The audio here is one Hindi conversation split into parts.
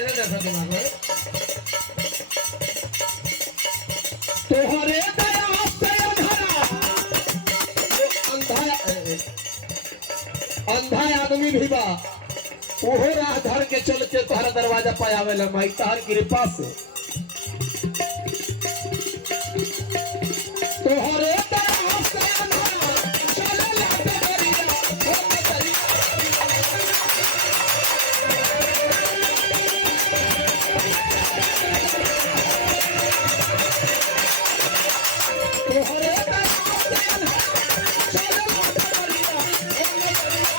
बाजरे जैसा दिमाग में तोहरे दया से अंधा अंधा आदमी भी बा ओहो राह धर के चल के तोहरा दरवाजा पे आवेला माई तोहर कृपा से तोहरे दया से चलेला डगरिया हो डगरिया तोहरे दया से चलेला डगरिया हो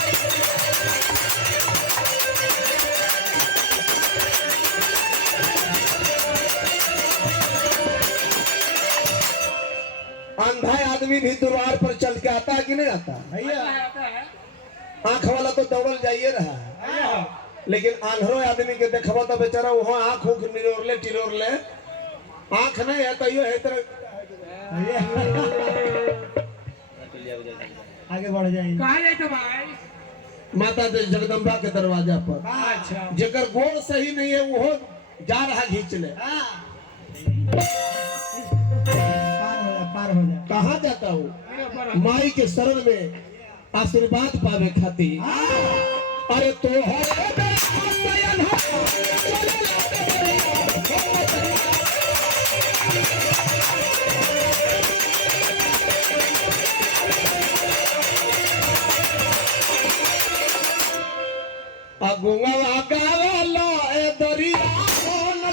अंधा आदमी भी द्वार पर चल के आता है कि नहीं आता भैया आंख वाला तो दौड़ल जाइए रहा है लेकिन आंधरो आदमी के देखबो तो बेचारा वहां आंख उख निरोरले टिरोरले आंख नहीं है तो यो है तरह आगे बढ़ जाइए। कहाँ जाए तो भाई? माता दे जगदम्बा के दरवाजा पर अच्छा जेकर गोड़ सही नहीं है वो जा रहा खींच ले पार हो जा। कहाँ जाता हूँ माई के शरण में आशीर्वाद पावे खातिर अरे तो गुंगा गावला ए दरिया कौन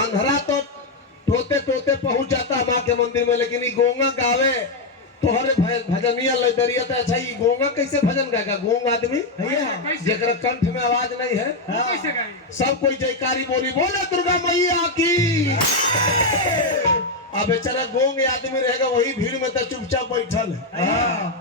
अंधरा तो टोते टोते पहुंच जाता माँ के मंदिर में लेकिन ये गोंगा गावे तोहरे भजनिया लदरिया तो अच्छा ये गोंगा कैसे भजन गाएगा गोंग आदमी जेकर कंठ में आवाज नहीं है कैसे गाए? सब कोई जयकारी बोली बोले दुर्गा मैया की अब बेचारा गोंग आदमी रहेगा वही भीड़ में तो चुपचाप बैठल है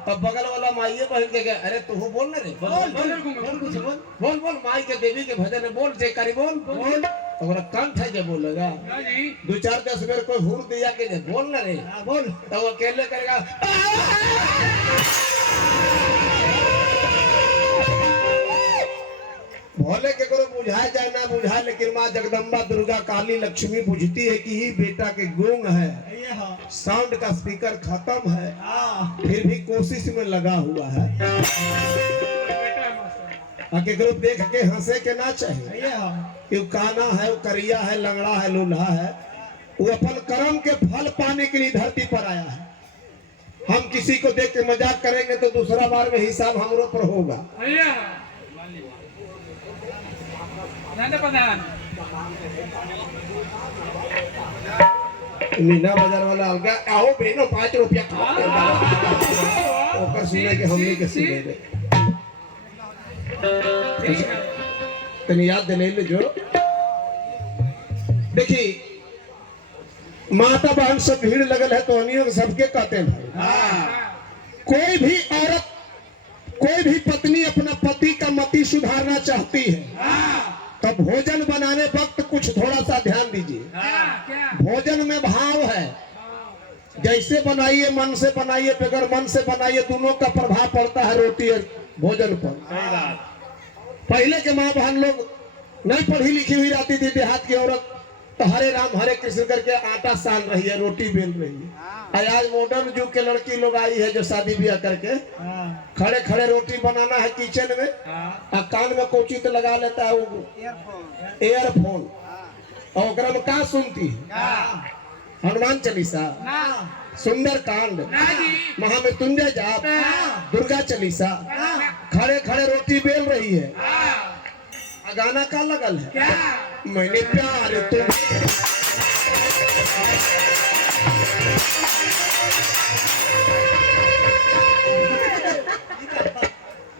तब बगल वाला माइये बहन के गए अरे तू बोल ना रे बोल बोल माई के देवी के भजन है बोल जयकारी बोल बोल तो कंठ है जो बोलेगा हाँ जी। 2-4-10 बेर कोई हुर दिया के बोल ना रे बोल तो वो अकेले करेगा भोले के करो बुझाए जाए ना बुझाए लेकिन माँ जगदम्बा दुर्गा काली लक्ष्मी बुझती है कि ही बेटा के गूंग है साउंड का स्पीकर खत्म है फिर भी कोशिश में लगा हुआ है केकरो देख के हंसे के ना चाहिए कि काना है वो करिया है लंगड़ा है लूल्हा है वो अपन कर्म के फल पाने के लिए धरती पर आया है हम किसी को देख के मजाक करेंगे तो दूसरा बार में हिसाब हमरो पर होगा भैया प्रधान मीना बाजार वाला अलगा आओ बहनों 5 रुपया ओकर सुने के हमने के सुने दे तनी याद दिले ले जो देखी माता बहन सब भीड़ लगल है तो अनियों सबके कहते हैं भाई कोई भी औरत कोई भी पत्नी अपना पति का मति सुधारना चाहती है तब भोजन बनाने वक्त कुछ थोड़ा सा ध्यान दीजिए भोजन में भाव है जैसे बनाइए मन से बनाइए बगैर मन से बनाइए दोनों का प्रभाव पड़ता है रोटी और भोजन पर पहले के माँ बहन लोग नहीं पढ़ी लिखी हुई रहती थी देहात की औरत तो हरे राम हरे कृष्ण करके आटा सान रही है रोटी बेल रही है आज मॉडर्न युग के लड़की लोग आई है जो शादी ब्याह करके खड़े खड़े रोटी बनाना है किचन में और कान में कोची तो लगा लेता है वो एयरफोन और ओकरा में का सुनती है हनुमान चालीसा सुंदर कांड महामृत्युंजय जाप दुर्गा चालीसा खड़े खड़े रोटी बेल रही है गाना का लगल है मैंने प्यार तुम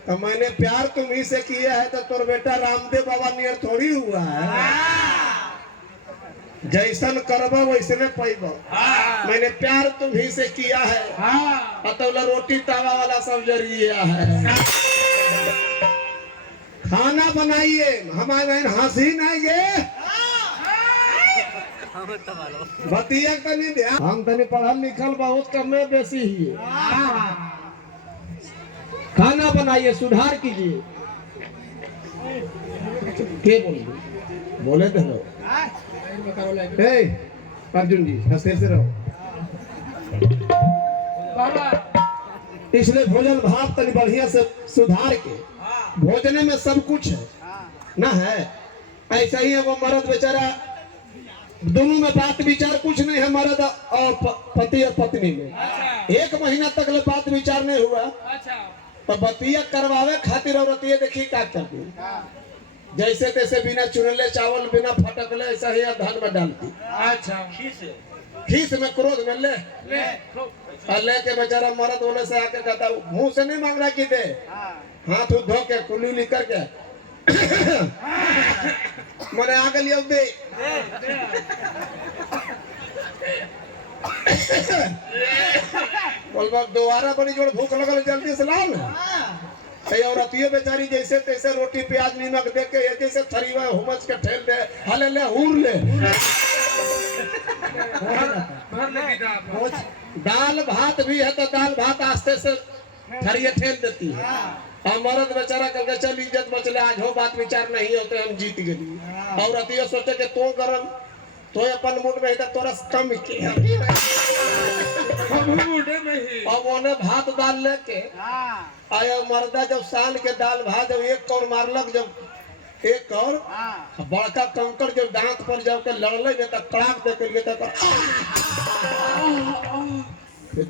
तो मैंने प्यार तुम्ही से किया है तो तोर बेटा रामदेव बाबा नियर थोड़ी हुआ है जैसन करबा वैसने पैबा मैंने प्यार तुम्ही से किया है अतौला रोटी तावा वाला सब जरिया है खाना बनाइए हमारे हंसी नहीं गे बतिया तनी ध्यान हम तनी पढ़ल लिखल बहुत कमे बेसी ही खाना बनाइए सुधार कीजिए के बोले तो लो ए अर्जुन जी हंसते से रहो बाबा इसलिए भोजन भाव तनी बढ़िया से सुधार के भोजने में सब कुछ है ना है ऐसा ही है वो मर्द बेचारा दोनों में बात विचार कुछ नहीं है मर्द और पति और पत्नी में अच्छा 1 महीना तक ले बात विचार नहीं हुआ अच्छा तो बतिया करवावे खातिर औरतिया देखी क्या करती जैसे तैसे बिना चुनले चावल बिना फटकले ऐसा ही धान में डालती अच्छा खीस में क्रोध में ले ले और लेके बेचारा मर्द होने से आके कहता मुंह से नहीं मांग रहा कि दे हाथ धो के कुल्ली उली करके मैंने आगे लिया दे बोल दोबारा बड़ी जोड़ भूख लगल जल्दी से लाओ ना औरतिये बेचारी जैसे तैसे रोटी प्याज नीमक दे के ये जैसे थरीवा हुमच के ठेल दे हले ले हूर ले भर ले दीदा आप दाल भात भी है तो दाल भात आस्ते से थरिये ठेल देती है और मर्द बेचारा करके चल इज्जत बचले आज हो बात विचार नहीं होते हम जीत गए औरतिये सोचे कि तो गरम तो अपन मूड में तोरा कम के हम बूढ़े में ही अब उन्हें भात दाल लेके आया मर्दा जब साल के दाल भात जब एक कौर मारलक जब एक कौर बड़का कंकड़ जब दांत पर जब के लड़ले ने तब कड़ाक दे के तब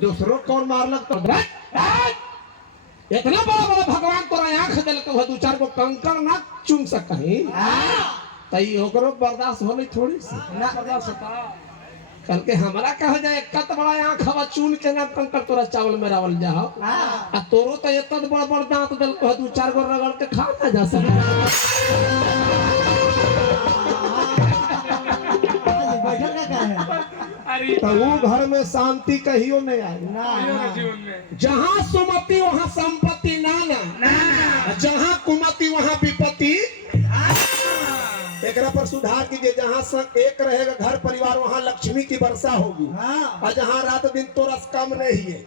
दूसरो कौर मारलक तो इतना बड़ा बड़ा भगवान तोरा आंख दिल के 2-4 को कंकड़ ना चुम सकही तई ओकरो बर्दाश्त होले थोड़ी सी ना बर्दाश्त होता कल के हमरा कह जाए कत बड़ा आंख हवा चून के ना कंकड़ तोरा चावल में रावल जा आ तोरो तो इतना बड़ा बड़ा दांत दल को 2-4 गो रगड़ के खा ना जा सके बैठल का है अरे तो वो घर में शांति कहियो नहीं आई जीवन में जहाँ सुमति वहाँ संपत्ति नाना जहाँ कुमति वहाँ विपत्ति एकरा पर सुधार कीजिए जहाँ एक रहेगा घर परिवार वहाँ लक्ष्मी की वर्षा होगी और जहाँ रात दिन तो रस कम नहीं है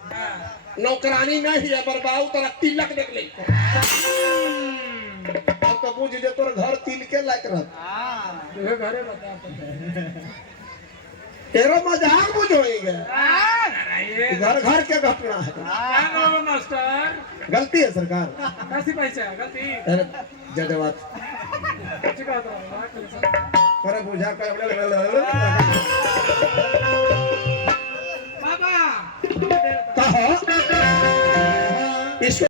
नौकरानी नहीं है बरबाऊ तो तिलक देख ले अब तो बुझ जे तोर घर तिल के लायक रह घरे बता तेरा मजाक बुझोएंगे अरे घर घर के घटना है मास्टर गलती है सरकार कैसी पैसा गलती अरे जजवात ठीक है पर बुझा कर बाबा कहो इसको